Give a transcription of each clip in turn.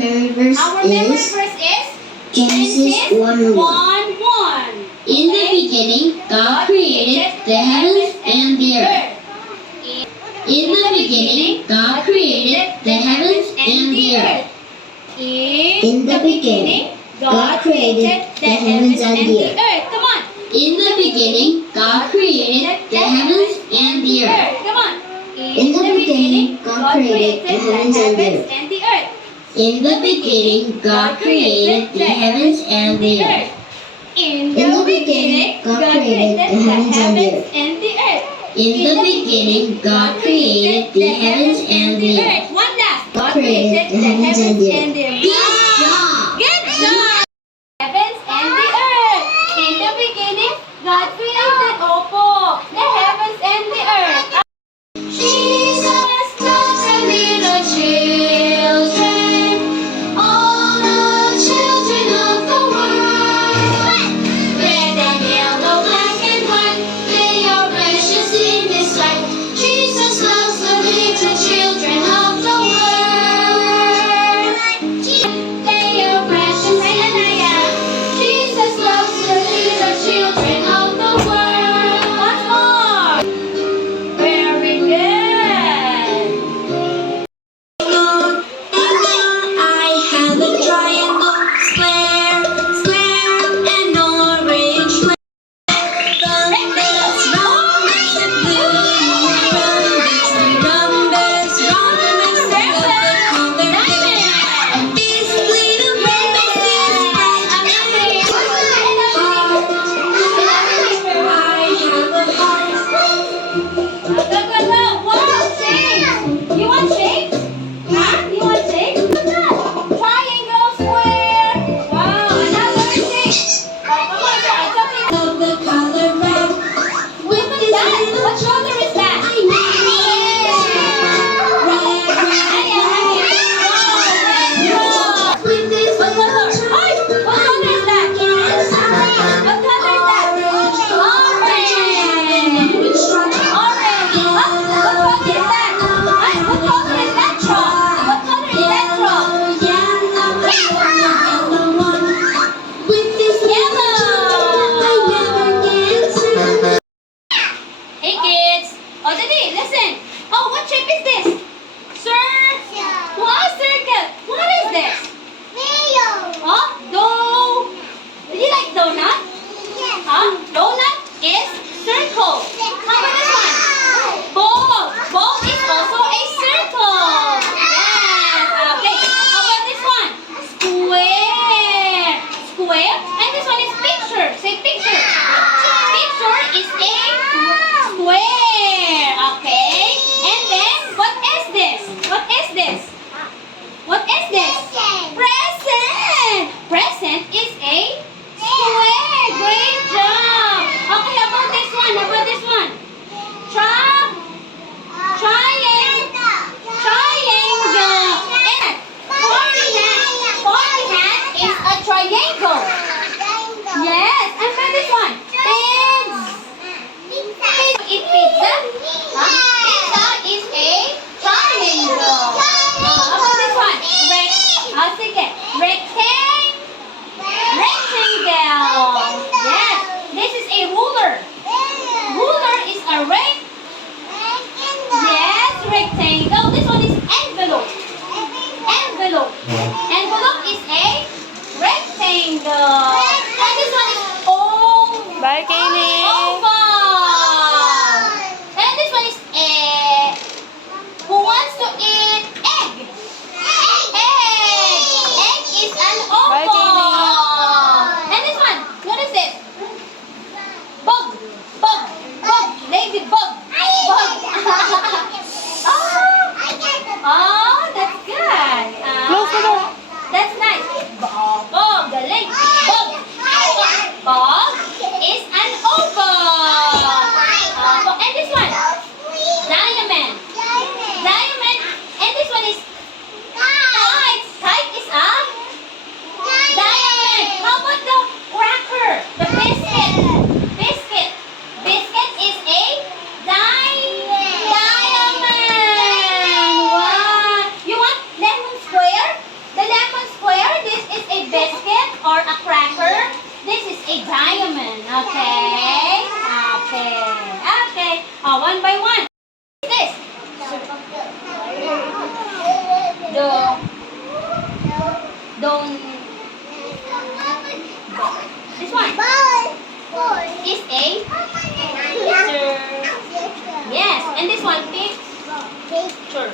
memory verse is Genesis 1:1. In the beginning, God created the heavens and the earth. In the beginning, God created the heavens and the earth. In the beginning, God created the heavens and the earth. Come on. In the beginning, God created the heavens and the earth. Come on. In the beginning, God created the heavens and the earth. and the earth. In the beginning, God created the heavens and the earth. In the beginning, God created the heavens and the earth. In the beginning, God created the heavens and the earth. One last. God created the heavens and the earth. Good job. Good job. Heavens and the earth. In the beginning, God created the heavens and the earth. Jesus loves the little children, all the children of the world. Red and yellow, black and white, they are precious in His sight. Jesus loves the little children of the world. They are precious, Jesus loves the little children of the world. One more. Very good. I have a triangle, square, square, and orange square. Rumbles, rumbles, and blue. Rumbles, rumbles, rumbles, of the color blue. And this little rumble is bright and I have a heart. Wow, shape. You want shape? Huh? You want shape? Triangle, square. Wow, another shape. Come on, it's okay. Of the color red. With this little What color is that? With this What color? Ay, what color is that? What color is that? Orange. Orange. Huh? What color is that? Ay, what color is that chalk? What color is that chalk? Hey kids! Oh, Daddy, listen! Oh, what shape is this? Wow, circle! What is this? Huh? Do you like donut? Huh? Donut is circle. How about this one? Ball. Ball is also a circle. Yes. Okay. How about this one? Square. Square. And this one is picture. Say picture. Picture is a square. Okay. And then, what is this? What is this? What is this? Present. Present is a square. Great job. Okay, how about this one? How about this one? Triangle. Triangle. And party hat is a triangle. Yes. And for this one? Eat pizza? Huh? Pizza is a triangle. How about this one? Sige. Rectangle. Okay. One by one. This. Don't. This one is a picture. Yes, and this one picture.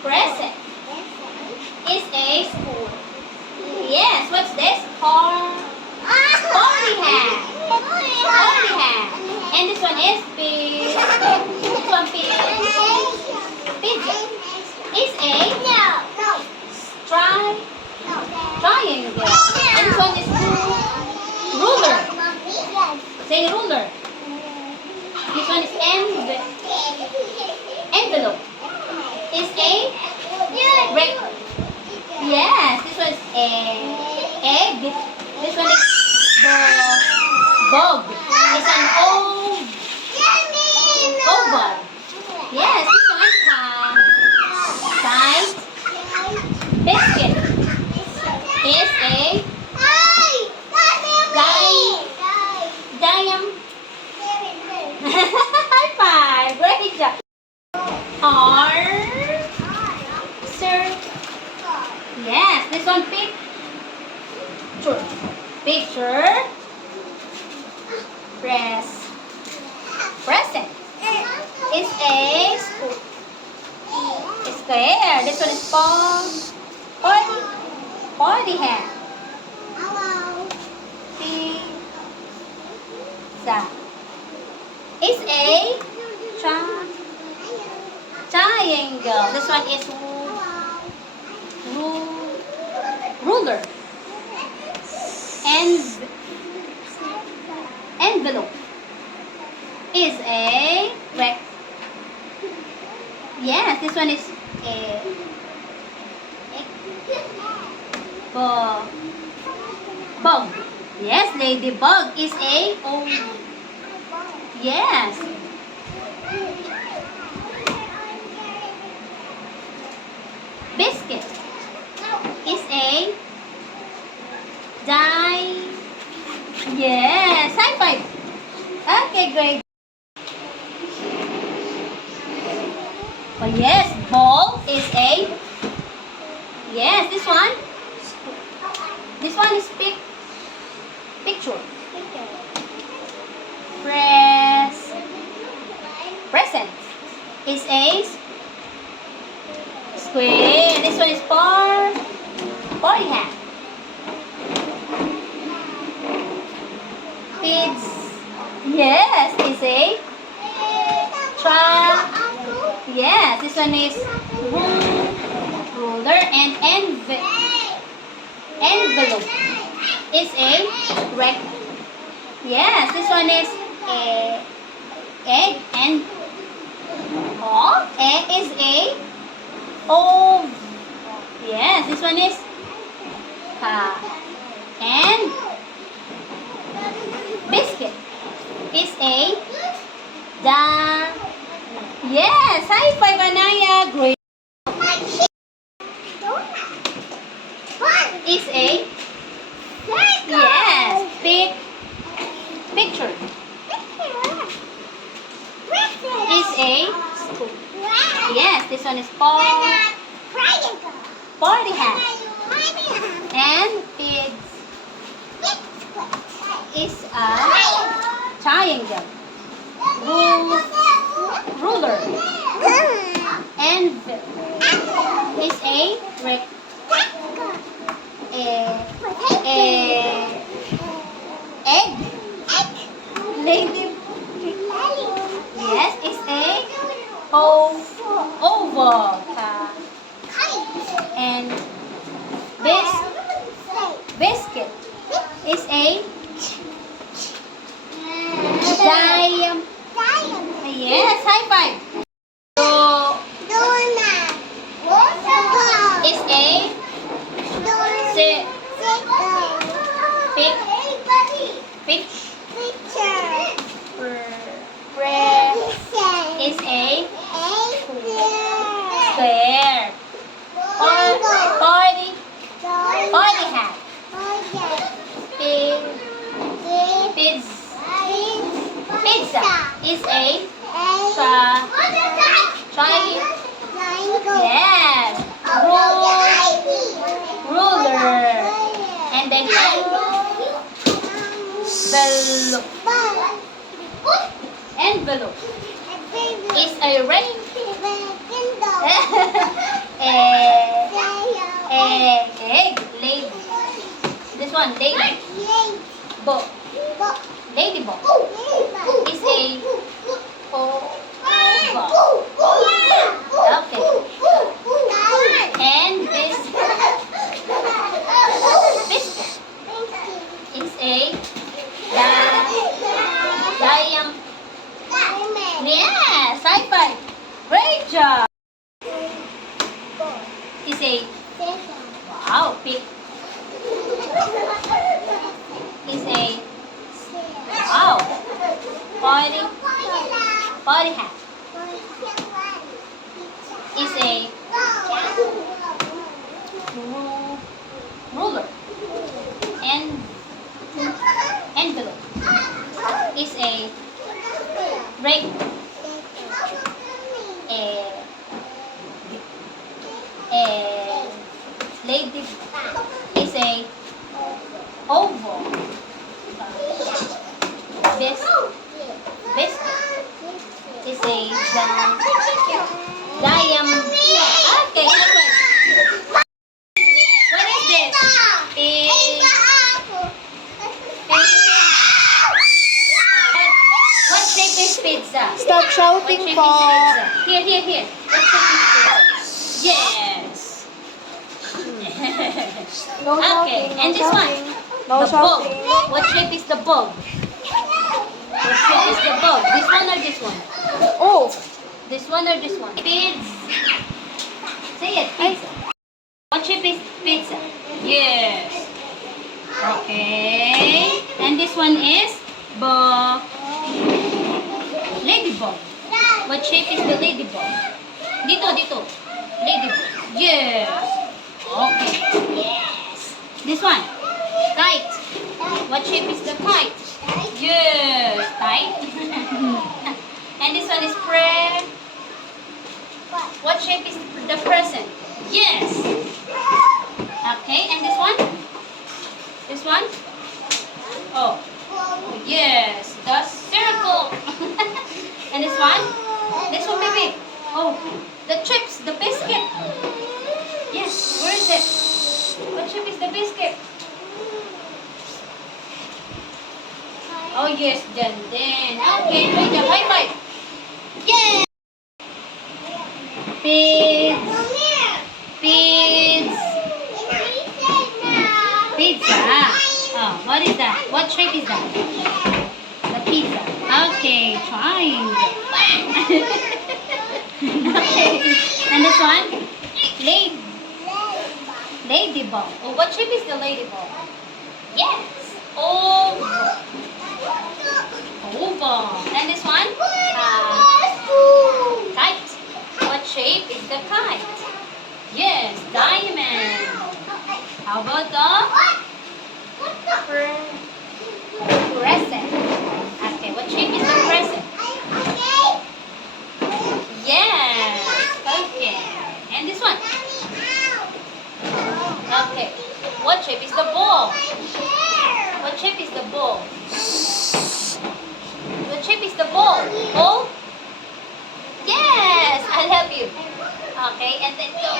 Present is a school. Yes, what's this? Party hat. Party hat. And this one is pig. This one pig. Pigeon. Is a triangle. And this one is ruler. Say ruler. This one is envelope. Is a yes, this one is egg. This one is bulb. It's an oval. Yes, this one size biscuit. Is a diam. High five. Great job. Sir. Yes, this one picture. Present. Is a square. This one is party hat. Pizza. Is a triangle. This one is ruler. Envelope is a yes, this one is a bug. Yes, ladybug is a yes. Biscuit is a yes, high five. Okay, great. Oh yes, ball is a yes, this one is picture. Present is a square. This one is party hat. Kids. Yes, is a yes, this one is ruler and envelope is a yes, this one is a egg and egg is a yes, this one is and biscuit is a yes, high five, Anaya. Great. Is a yes, picture is a school. Yes, this one is party hat and pigs is a triangle. Ruler and is a egg. Lady. Yes, is a oval. And biscuit is a diam. Yes, high five. Is a is a square. Party hat. is a triangle. Yes. Ruler. And then envelope is a ring. Egg. Lady. This one, lady. Book. Ladybug is a oval. Okay. And this biscuit is a diamond. Yes, high five. Great job. Is a wow pig. Is a wow party hat. Is a ruler. And envelope is a ring. Lady is a oval. Biscuit is a diamond. Okay, what is this? What shape is pizza? Stop What shouting shape is po. pizza? Here. What shape is pizza? Yes. No Okay, shouting, and no this one. shouting. No The bulb. shouting. What shape is the bulb? What shape is the bulb? This one or this one? Oh, This one or this one? Pizza. Say it, pizza. What shape is pizza? Yes. Okay. And this one is ladybug. What shape is the ladybug? Dito. Ladybug. Yes. Okay. Yes. This one. Kite. What shape is the kite? Yes. Kite. And this one is What shape is the present? Yes. Okay. And this one? This one? Oh. Yes. The circle. And this one? This one, baby. Oh. The chips. The biscuit. Yes. Where is it? What shape is the biscuit? Oh yes, then. Okay, great job. High five. Yay! Pizza. Oh, what is that? What shape is that? The pizza. Okay, trying. Okay. And this one? Ladybug. Oh, what shape is the ladybug? Yes. Oval. And this one? Kite. What shape is the kite? Yes, diamond. How about the crescent? Okay, what shape is the crescent? Yes. Okay. And this one? Okay. What shape is the ball? What shape is the ball? What shape is the ball? Ball? Yes, I'll help you. Okay, and then go.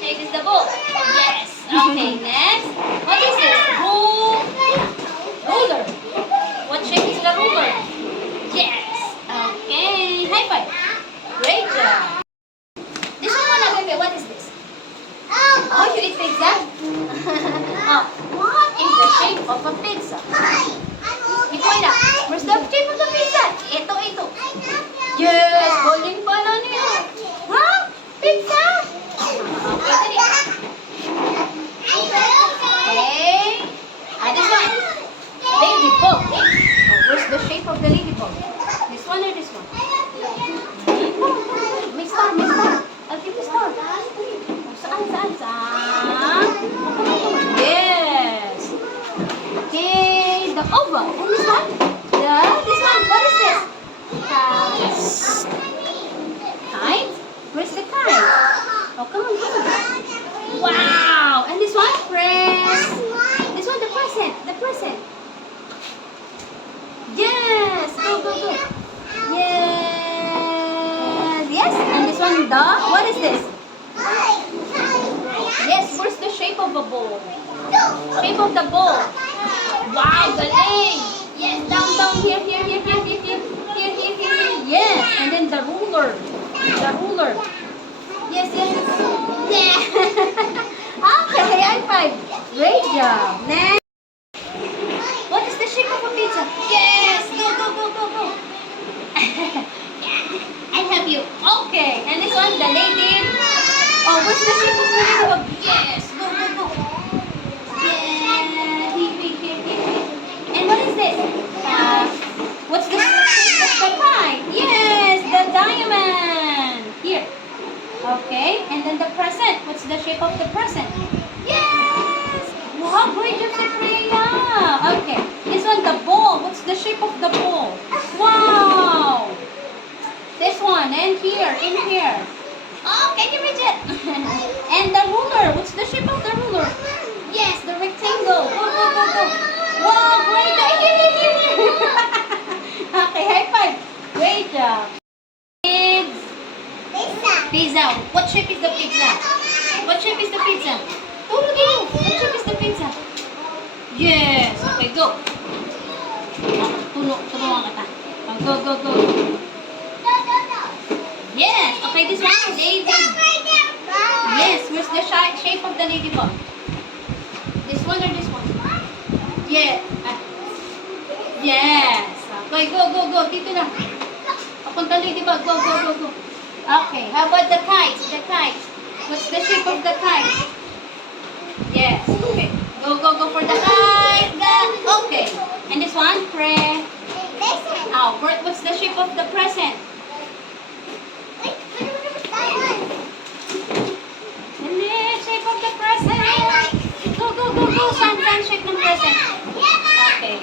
This is the ball. Yes. Okay, next. What is this? Ruler. What shape is the ruler? Yes. Okay. High five. Great job. This one, what is this? Oh, you eat pizza? What is the shape of a pizza? Ikoy na. Where's the shape of the pizza? Ito. Yes, galing pala niyo. Ha? Pizza? Okay, dali. Okay. This one. Ladybug. Oh, where's the shape of the ladybug? This one or this one? May star. I'll give you star. Saan? Yes. Okay, the oval. And this one? This one, what is this? Kite? Where's the kite? Oh, come on, come on. Wow! And this one, press. This one, the present. The present. Yes! Go, go, go. Yes! Yes! And this one, the? What is this? Yes, where's the shape of a bowl? Shape of the bowl. Wow, galing! Yes, down, down, here, here, here, here, here, here, here, here, here. Yes, and then the ruler. The ruler. Yes, yes. Yeah. Okay, high five. Great job. Next. What is the shape of a pizza? Yes, go, go, go, go, go. I help you. Okay, and this one, the lady. Oh, what's the shape of the ladybug? Yes, go, go, go. Yeah, here. And what is this? What's the shape of the kite? Yes, the diamond. Here. Okay, and then the present. What's the shape of the present? Yes! Wow, great job, Freya. Okay, this one, the ball. What's the shape of the ball? Wow! This one, and here, in here. Oh, can you reach it? And the ruler. What's the shape of the ruler? Yes, the rectangle. Go, go, go, go. Wow, great job. Here. Okay, high five. Great job. Kids. Pizza. What shape is the pizza? What shape is the pizza? What shape is the pizza? Yes. Okay, go. Tulungan kita. Go, go, go. Yes. Okay, this one. Lady. Yes. Where's the shape of the ladybug? This one or this one? Yeah. Yes. Okay, go, go, go. Dito lang. Papunta ladybug. Go, go, go, go. Okay, how about the kite? The kite. What's the shape of the kite? Yes, okay. Go, go, go for the kite. Okay. And this one, pray. Oh, what's the shape of the present? And the shape of the present. Go, go, go, go. Sun shape ng present. Okay.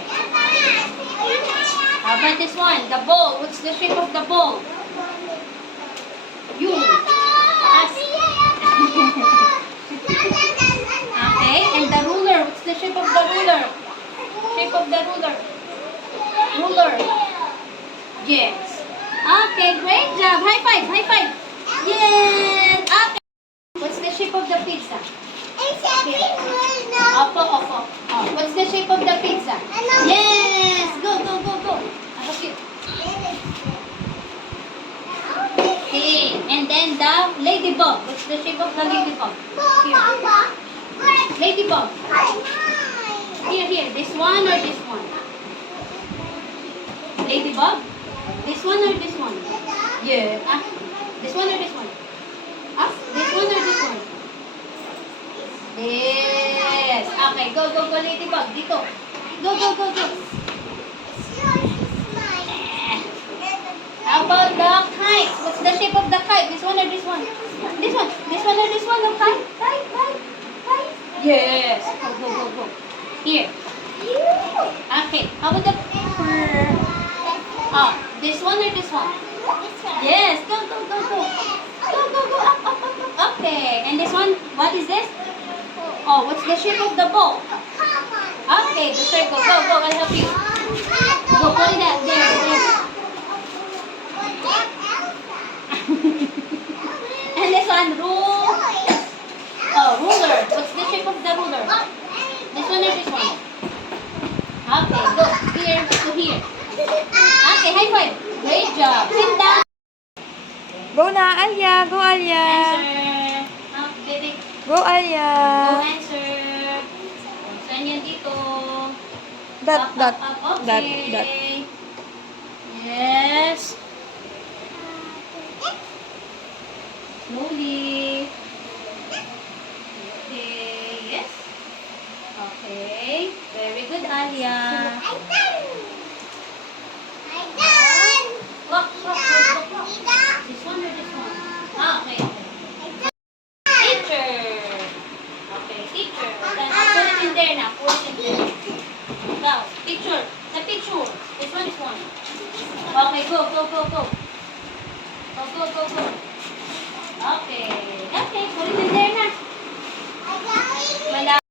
How about this one? The bowl. What's the shape of the bowl? You. Okay, and the ruler. What's the shape of the ruler? Shape of the ruler. Ruler. Yes. Okay, great job. High five, high five. Yes. Okay. What's the shape of the pizza? Opo, opo. Oh, what's the shape of the pizza? Yes. Go, go, go, go. Ako cute. Okay, and then the ladybug. What's the shape of the ladybug? Here. Ladybug. Here. This one or this one? Ladybug? This one or this one? Yeah. This one or this one? This one or this one? Yes. Okay, go, go, go, ladybug. Dito. Go, go, go, go. How about the kite? What's the shape of the kite? This one or this one? This one. This one or this one? No, kite. Yes. Go, go, go, go. Here. Okay. How about the this one or this one? Yes. Go, go, go, go. Go, go, go. Up. Okay. And this one? What is this? Oh, what's the shape of the ball? Okay, the circle. Go, go. I'll help you. Go, put it out there. And this one, ruler. What's the shape of the ruler? This one or this one? Okay, go here to here. Okay, high five. Great job. Sit down. Go na, Alia. Go, Alia. Answer. Baby. Go, Alia. Go answer. Saan yan dito? Dot. Okay. Yes. Slowly. Okay, yes. Okay. Very good, Alia. Walk. This one or this one? Okay. Teacher. Okay, teacher. Then I'll put it in there now. Put it in there. Now, teacher. The picture. This one is Okay, go, go, go, go. Go, go, go, go. Okay. Okay, put it in there na. Wala.